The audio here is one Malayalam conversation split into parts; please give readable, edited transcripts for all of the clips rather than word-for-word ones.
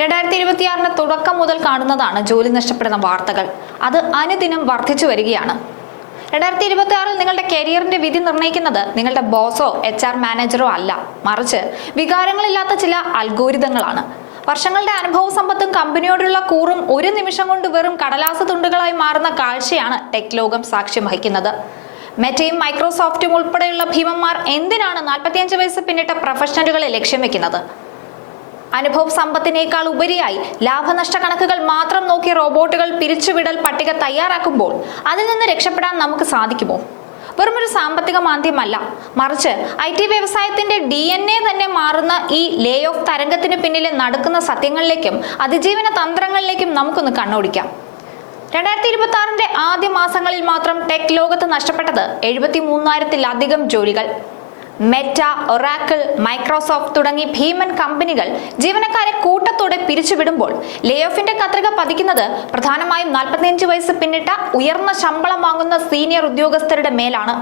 2026 തുടക്കം മുതൽ കാണുന്നതാണ് ജോലി നഷ്ടപ്പെടുന്ന വാർത്തകൾ. അത് അനുദിനം വർദ്ധിച്ചു വരികയാണ്. 2026 നിങ്ങളുടെ കരിയറിന്റെ വിധി നിർണ്ണയിക്കുന്നത് നിങ്ങളുടെ ബോസോ HR മാനേജറോ അല്ല, മറിച്ച് വികാരങ്ങളില്ലാത്ത ചില അൽഗോരിതങ്ങളാണ്. വർഷങ്ങളുടെ അനുഭവ സമ്പത്തും കമ്പനിയോടുള്ള കൂറും ഒരു നിമിഷം കൊണ്ട് വെറും കടലാസ തുണ്ടുകളായി മാറുന്ന കാഴ്ചയാണ് ടെക് ലോകം സാക്ഷ്യം വഹിക്കുന്നത്. മെറ്റയും മൈക്രോസോഫ്റ്റും ഉൾപ്പെടെയുള്ള ഭീമന്മാർ എന്തിനാണ് 45 വയസ്സ് പിന്നിട്ട പ്രൊഫഷണലുകളെ ലക്ഷ്യം വെക്കുന്നത്? അനുഭവ സമ്പത്തിനേക്കാൾ ഉപരിയായി ലാഭനഷ്ട കണക്കുകൾ മാത്രം നോക്കി റോബോട്ടുകൾ പിരിച്ചുവിടൽ പട്ടിക തയ്യാറാക്കുമ്പോൾ അതിൽ നിന്ന് രക്ഷപ്പെടാൻ നമുക്ക് സാധിക്കുമോ? വെറുമൊരു സാമ്പത്തിക മാന്ദ്യമല്ല, മറിച്ച് IT വ്യവസായത്തിന്റെ DNA തന്നെ മാറുന്ന ഈ ലേ ഓഫ് തരംഗത്തിന് പിന്നിലെ നടക്കുന്ന സത്യങ്ങളിലേക്കും അതിജീവന തന്ത്രങ്ങളിലേക്കും നമുക്കൊന്ന് കണ്ണോടിക്കാം. 2026 ആദ്യ മാസങ്ങളിൽ മാത്രം ടെക് ലോകത്ത് നഷ്ടപ്പെട്ടത് 73,000-ലധികം ജോലികൾ. മെറ്റ, ഒറാക്കിൾ, മൈക്രോസോഫ്റ്റ് തുടങ്ങി ഭീമൻ കമ്പനികൾ ജീവനക്കാരെ കൂട്ടത്തോടെ പിരിച്ചുവിടുമ്പോൾ ലേ ഓഫിന്റെ കത്രിക പതിക്കുന്നത് പ്രധാനമായും 45 വയസ്സ് പിന്നിട്ട ഉയർന്ന ശമ്പളം വാങ്ങുന്ന സീനിയർ ഉദ്യോഗസ്ഥരുടെ മേലാണ്.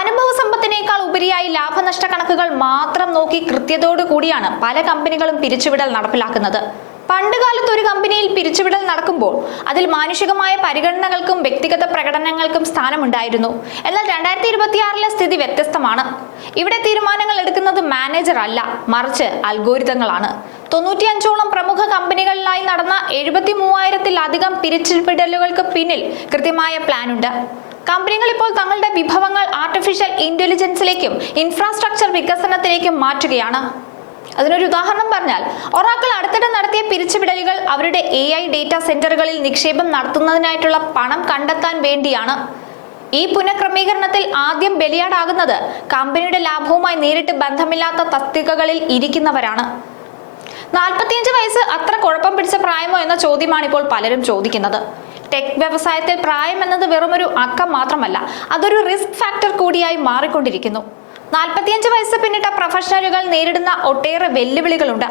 അനുഭവ സമ്പത്തിനേക്കാൾ ഉപരിയായി ലാഭനഷ്ട കണക്കുകൾ മാത്രം നോക്കി കൃത്യതയോടു കൂടിയാണ് പല കമ്പനികളും പിരിച്ചുവിടൽ നടപ്പിലാക്കുന്നത്. പണ്ടുകാലത്ത് ഒരു കമ്പനിയിൽ പിരിച്ചുവിടൽ നടക്കുമ്പോൾ അതിൽ മാനുഷികമായ പരിഗണനകൾക്കും വ്യക്തിഗത പ്രകടനങ്ങൾക്കും സ്ഥാനമുണ്ടായിരുന്നു. എന്നാൽ 2026 സ്ഥിതി വ്യത്യസ്തമാണ്. ഇവിടെ തീരുമാനങ്ങൾ എടുക്കുന്നത് മാനേജർ അല്ല, മറിച്ച് അൽഗോരിതങ്ങളാണ്. 95ഓളം പ്രമുഖ കമ്പനികളിലായി നടന്ന 73,000-ലധികം പിരിച്ചുവിടലുകൾക്ക് പിന്നിൽ കൃത്യമായ പ്ലാൻ ഉണ്ട്. കമ്പനികൾ ഇപ്പോൾ തങ്ങളുടെ വിഭവങ്ങൾ ആർട്ടിഫിഷ്യൽ ഇന്റലിജൻസിലേക്കും ഇൻഫ്രാസ്ട്രക്ചർ വികസനത്തിലേക്കും മാറ്റുകയാണ്. അതിനൊരു ഉദാഹരണം പറഞ്ഞാൽ, ഒറാക്കിൾ അടുത്തിടെ നടത്തിയ പിരിച്ചുവിടലുകൾ അവരുടെ AI ഡേറ്റാ സെന്ററുകളിൽ നിക്ഷേപം നടത്തുന്നതിനായിട്ടുള്ള പണം കണ്ടെത്താൻ വേണ്ടിയാണ്. ഈ പുനഃക്രമീകരണത്തിൽ ആദ്യം ബലിയാടാകുന്നത് കമ്പനിയുടെ ലാഭവുമായി നേരിട്ട് ബന്ധമില്ലാത്ത തസ്തികകളിൽ ഇരിക്കുന്നവരാണ്. 45 വയസ്സ് അത്ര കുഴപ്പം പിടിച്ച പ്രായമോ എന്ന ചോദ്യമാണ് ഇപ്പോൾ പലരും ചോദിക്കുന്നത്. ടെക് വ്യവസായത്തിൽ പ്രായം എന്നത് വെറുമൊരു അക്കം മാത്രമല്ല, അതൊരു റിസ്ക് ഫാക്ടർ കൂടിയായി മാറിക്കൊണ്ടിരിക്കുന്നു. 45 വയസ്സ് പിന്നിട്ട പ്രൊഫഷണലുകൾ നേരിടുന്ന ഒട്ടേറെ വെല്ലുവിളികളുണ്ട്.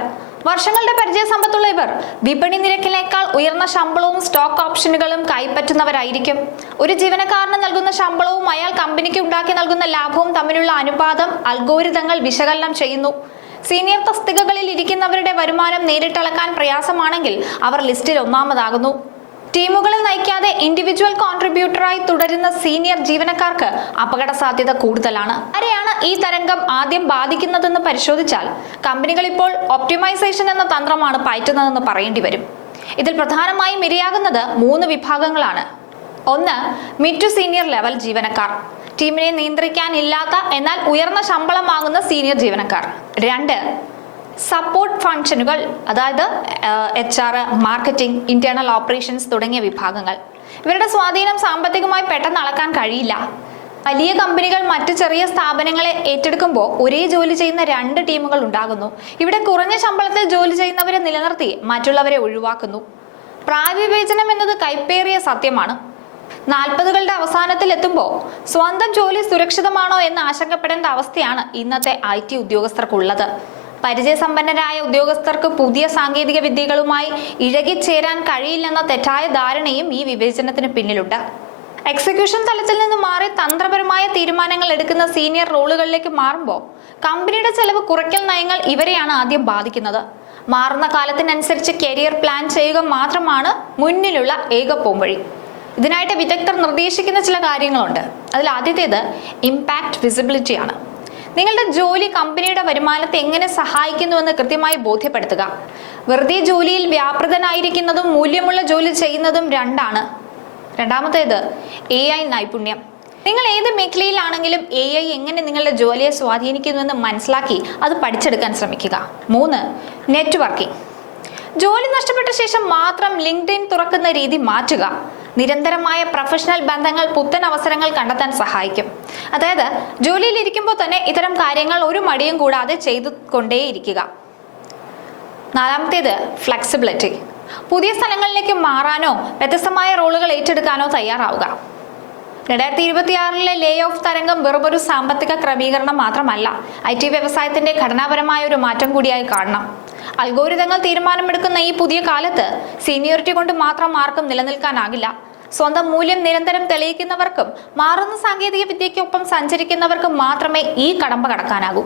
വർഷങ്ങളുടെ പരിചയ സമ്പത്തുള്ള ഇവർ വിപണി നിരക്കിനേക്കാൾ ഉയർന്ന ശമ്പളവും സ്റ്റോക്ക് ഓപ്ഷനുകളും കൈപ്പറ്റുന്നവരായിരിക്കും. ഒരു ജീവനക്കാരന് നൽകുന്ന ശമ്പളവും അയാൾ കമ്പനിക്ക് ഉണ്ടാക്കി നൽകുന്ന ലാഭവും തമ്മിലുള്ള അനുപാതം അൽഗോരിതങ്ങൾ വിശകലനം ചെയ്യുന്നു. സീനിയർ തസ്തികകളിൽ ഇരിക്കുന്നവരുടെ വരുമാനം നേരിട്ടളക്കാൻ പ്രയാസമാണെങ്കിൽ അവർ ലിസ്റ്റിൽ ഒന്നാമതാകുന്നു. ടീമുകളെ നയിക്കാതെ ഇൻഡിവിജ്വൽ കോൺട്രിബ്യൂട്ടറായി തുടരുന്ന സീനിയർ ജീവനക്കാർക്ക് അപകട സാധ്യത കൂടുതലാണ്. ആരെയാണ് ഈ തരംഗം ആദ്യം ബാധിക്കുന്നതെന്ന് പരിശോധിച്ചാൽ കമ്പനികൾ ഇപ്പോൾ ഒപ്റ്റിമൈസേഷൻ എന്ന തന്ത്രമാണ് പയറ്റുന്നതെന്ന് പറയേണ്ടി വരും. ഇതിൽ പ്രധാനമായും ഇരയാകുന്നത് 3 വിഭാഗങ്ങളാണ്. 1. മിഡ് ടു സീനിയർ ലെവൽ ജീവനക്കാർ, ടീമിനെ നിയന്ത്രിക്കാനില്ലാത്ത എന്നാൽ ഉയർന്ന ശമ്പളം വാങ്ങുന്ന സീനിയർ ജീവനക്കാർ. 2. സപ്പോർട്ട് ഫംഗ്ഷനുകൾ, അതായത് HR, മാർക്കറ്റിംഗ്, ഇന്റേണൽ ഓപ്പറേഷൻസ് തുടങ്ങിയ വിഭാഗങ്ങൾ. ഇവരുടെ സ്വാധീനം സാമ്പത്തികമായി പെട്ടെന്ന് അളക്കാൻ കഴിയില്ല. വലിയ കമ്പനികൾ മറ്റ് ചെറിയ സ്ഥാപനങ്ങളെ ഏറ്റെടുക്കുമ്പോൾ ഒരേ ജോലി ചെയ്യുന്ന 2 ടീമുകൾ ഉണ്ടാകുന്നു. ഇവിടെ കുറഞ്ഞ ശമ്പളത്തിൽ ജോലി ചെയ്യുന്നവരെ നിലനിർത്തി മറ്റുള്ളവരെ ഒഴിവാക്കുന്നു. പ്രായവിവേചനം എന്നത് കൈപ്പേറിയ സത്യമാണ്. 40കളുടെ അവസാനത്തിൽ എത്തുമ്പോൾ സ്വന്തം ജോലി സുരക്ഷിതമാണോ എന്ന് ആശങ്കപ്പെടേണ്ട അവസ്ഥയാണ് ഇന്നത്തെ IT ഉദ്യോഗസ്ഥർക്കുള്ളത്. പരിചയസമ്പന്നരായ ഉദ്യോഗസ്ഥർക്ക് പുതിയ സാങ്കേതിക വിദ്യകളുമായി ഇഴകിച്ചേരാൻ കഴിയില്ലെന്ന തെറ്റായ ധാരണയും ഈ വിവേചനത്തിന് പിന്നിലുണ്ട്. എക്സിക്യൂഷൻ തലത്തിൽ നിന്ന് മാറി തന്ത്രപരമായ തീരുമാനങ്ങൾ എടുക്കുന്ന സീനിയർ റോളുകളിലേക്ക് മാറുമ്പോൾ കമ്പനിയുടെ ചെലവ് കുറയ്ക്കൽ നയങ്ങൾ ഇവരെയാണ് ആദ്യം ബാധിക്കുന്നത്. മാറുന്ന കാലത്തിനനുസരിച്ച് കരിയർ പ്ലാൻ ചെയ്യുക മാത്രമാണ് മുന്നിലുള്ള ഏക പോംവഴി. ഇതിനായിട്ട് വിദഗ്ധർ നിർദ്ദേശിക്കുന്ന ചില കാര്യങ്ങളുണ്ട്. അതിൽ ആദ്യത്തേത് ഇമ്പാക്ട് വിസിബിലിറ്റിയാണ്. നിങ്ങളുടെ ജോലി കമ്പനിയുടെ വരുമാനത്തെ എങ്ങനെ സഹായിക്കുന്നുവെന്ന് കൃത്യമായി ബോധ്യപ്പെടുത്തുക. വെറുതെ ജോലിയിൽ വ്യാപൃതനായിരിക്കുന്നതും മൂല്യമുള്ള ജോലി ചെയ്യുന്നതും രണ്ടാണ്. രണ്ടാമത്തേത് AI നൈപുണ്യം. നിങ്ങൾ ഏത് മേഖലയിലാണെങ്കിലും AI എങ്ങനെ നിങ്ങളുടെ ജോലിയെ സ്വാധീനിക്കുന്നുവെന്ന് മനസ്സിലാക്കി അത് പഠിച്ചെടുക്കാൻ ശ്രമിക്കുക. 3. നെറ്റ്വർക്കിംഗ്. ജോലി നഷ്ടപ്പെട്ട ശേഷം മാത്രം LinkedIn തുറക്കുന്ന രീതി മാറ്റുക. നിരന്തരമായ പ്രൊഫഷണൽ ബന്ധങ്ങൾ പുത്തൻ അവസരങ്ങൾ കണ്ടെത്താൻ സഹായിക്കും. അതായത് ജോലിയിൽ ഇരിക്കുമ്പോൾ തന്നെ ഇത്തരം കാര്യങ്ങൾ ഒരു മടിയും കൂടാതെ ചെയ്തുകൊണ്ടേയിരിക്കുക. 4. ഫ്ലെക്സിബിലിറ്റി. പുതിയ സ്ഥലങ്ങളിലേക്ക് മാറാനോ വ്യത്യസ്തമായ റോളുകൾ ഏറ്റെടുക്കാനോ തയ്യാറാവുക. 2026 ലേ ഓഫ് തരംഗം വെറുമൊരു സാമ്പത്തിക ക്രമീകരണം മാത്രമല്ല, IT വ്യവസായത്തിന്റെ ഘടനാപരമായ ഒരു മാറ്റം കൂടിയായി കാണണം. അൽഗോരിതങ്ങൾ തീരുമാനമെടുക്കുന്ന ഈ പുതിയ കാലത്ത് സീനിയോറിറ്റി കൊണ്ട് മാത്രം ആർക്കും നിലനിൽക്കാനാകില്ല. സ്വന്തം മൂല്യം നിരന്തരം തെളിയിക്കുന്നവർക്കും മാറുന്ന സാങ്കേതിക വിദ്യയ്ക്കൊപ്പം സഞ്ചരിക്കുന്നവർക്കും മാത്രമേ ഈ കടമ്പ കടക്കാനാകൂ.